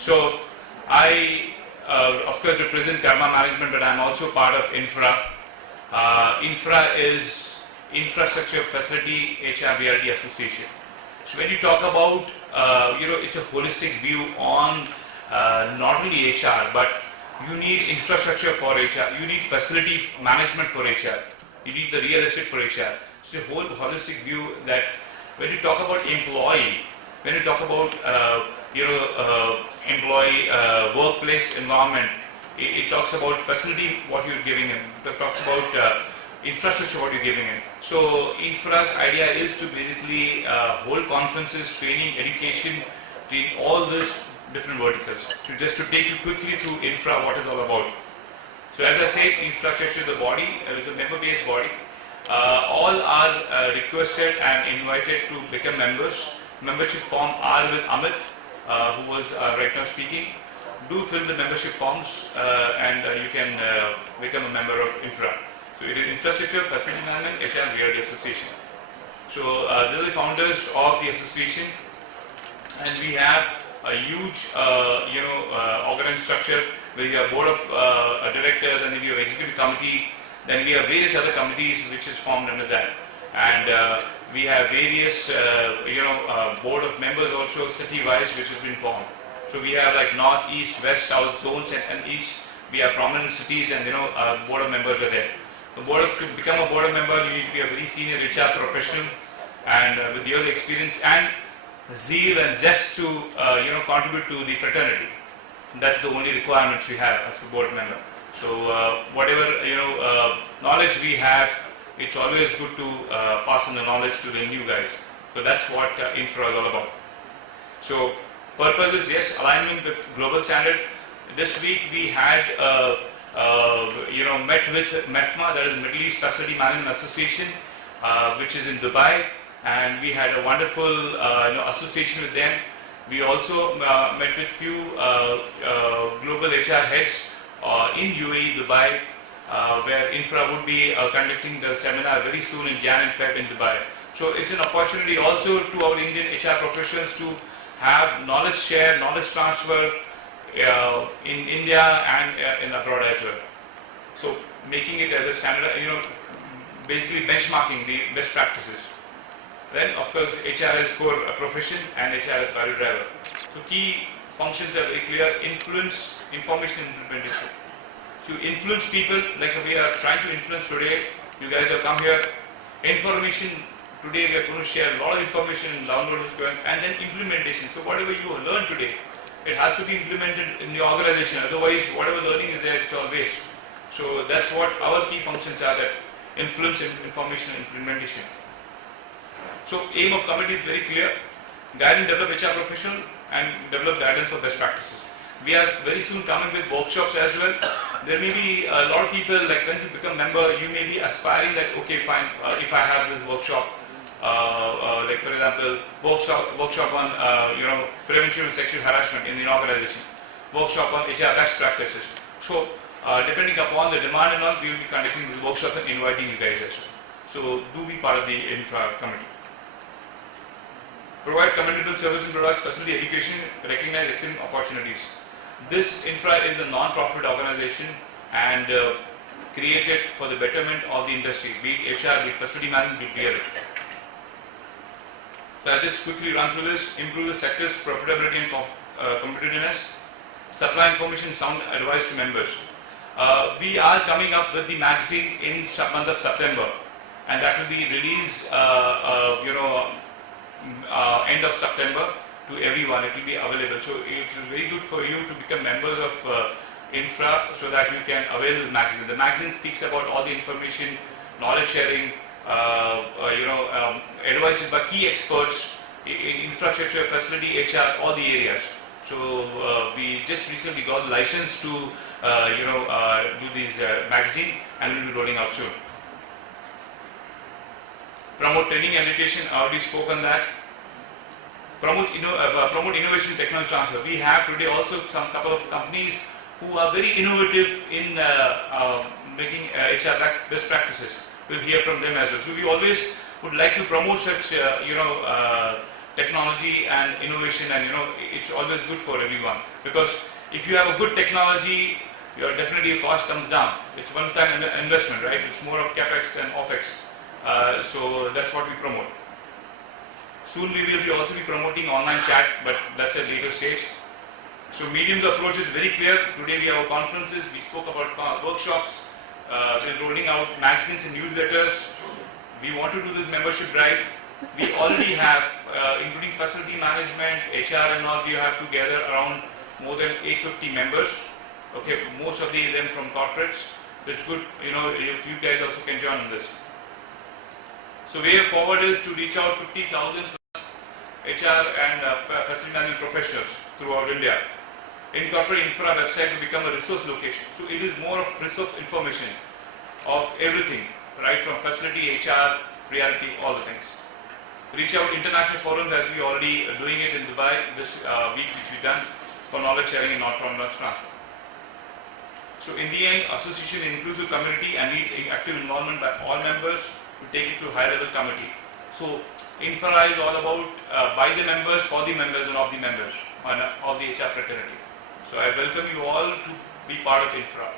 So I of course represent Karma Management, but I'm also part of Infra. Infra is Infrastructure Facility HR VRD Association. So when you talk about, it's a holistic view on not only HR, but you need infrastructure for HR, you need facility management for HR, you need the real estate for HR. It's a whole holistic view that when you talk about employee, when you talk about employee workplace environment, it talks about facility, what you're giving him. It talks about infrastructure, what you're giving him. So Infra's idea is to basically hold conferences, training, education, in all these different verticals. So just to take you quickly through Infra, what it's all about. So as I said, infrastructure is the body, it's a member-based body. All are requested and invited to become members. Membership form are with Amit, who was right now speaking. Do fill the membership forms and you can become a member of Infra. So it is Infrastructure Facility Management HR VRD Association. So these are the founders of the association, and we have a huge organized structure where we have board of directors, and then we have executive committee. Then we have various other committees which is formed under that, and we have various board of members also city-wise which has been formed. So we have like north, east, west, south zones, and each we have prominent cities, and board of members are there. To become a board of member, you need to be a very senior HR professional, and with years experience and zeal and zest to contribute to the fraternity. That's the only requirements we have as a board member. So whatever knowledge we have, it's always good to pass on the knowledge to the new guys. So that's what Infra is all about. So purpose is, yes, alignment with global standard. This week we had met with MEFMA, that is the Middle East Facility Management Association, which is in Dubai, and we had a wonderful association with them. We also met with few global HR heads in UAE, Dubai, where Infra would be conducting the seminar very soon in Jan and Feb in Dubai. So it's an opportunity also to our Indian HR professionals to have knowledge share, knowledge transfer in India and in abroad as well. So making it as a standard, basically benchmarking the best practices. Then of course HR is core profession and HR is value driver. So key functions are very clear: influence, information, and implementation. To influence people, like we are trying to influence today, you guys have come here. Information, today we are going to share a lot of information, download is going, and then implementation. So whatever you learn today, it has to be implemented in the organization. Otherwise, whatever learning is there, it's all waste. So that's what our key functions are: that influence, information, and implementation. So aim of committee is very clear: guide and develop HR professional and develop guidance for best practices. We are very soon coming with workshops as well. There may be a lot of people, like when you become member, you may be aspiring that, okay, fine, if I have this workshop, like for example, workshop on prevention of sexual harassment in the organization, workshop on HR best practices. So depending upon the demand and all, we will be conducting this workshop and inviting you guys as well. So do be part of the Infra committee. Provide commendable service and products, facility education, recognize excellent opportunities. This Infra is a non-profit organization and created for the betterment of the industry, be it HR, be it facility management, be it BLA. So I'll just quickly run through this. Improve the sector's profitability and competitiveness. Supply information, sound advice to members. We are coming up with the magazine in month of September, and that will be released end of September to everyone. It will be available. So it is very good for you to become members of Infra so that you can avail this magazine. The magazine speaks about all the information, knowledge sharing, advices by key experts in infrastructure, facility, HR, all the areas. So we just recently got the license to do this magazine, and we will be rolling out soon. Promote training and education, I already spoke on that. Promote innovation, technology transfer. We have today also some couple of companies who are very innovative in making HR best practices. We'll hear from them as well. So we always would like to promote such technology and innovation, and it's always good for everyone, because if you have a good technology, definitely your cost comes down. It's one-time investment, right? It's more of capex and opex. So that's what we promote. Soon we will also be promoting online chat, but that's at a later stage. So Medium's approach is very clear. Today we have conferences, we spoke about workshops, we're rolling out magazines and newsletters. We want to do this membership drive. We already have, including facility management, HR and all, we have together around more than 850 members. Okay, most of them from corporates. It's good, if you guys also can join on this. So way forward is to reach out 50,000 HR and facility management professionals throughout India. Incorporate infra website to become a resource location. So it is more of resource information of everything, right from facility, HR, reality, all the things. Reach out international forums as we already are doing it in Dubai this week, which we done for knowledge sharing and knowledge transfer. So in the end, association inclusive community and needs active involvement by all members to take it to high level committee. So infra is all about by the members, for the members and of the members, of the HR fraternity. So I welcome you all to be part of infra.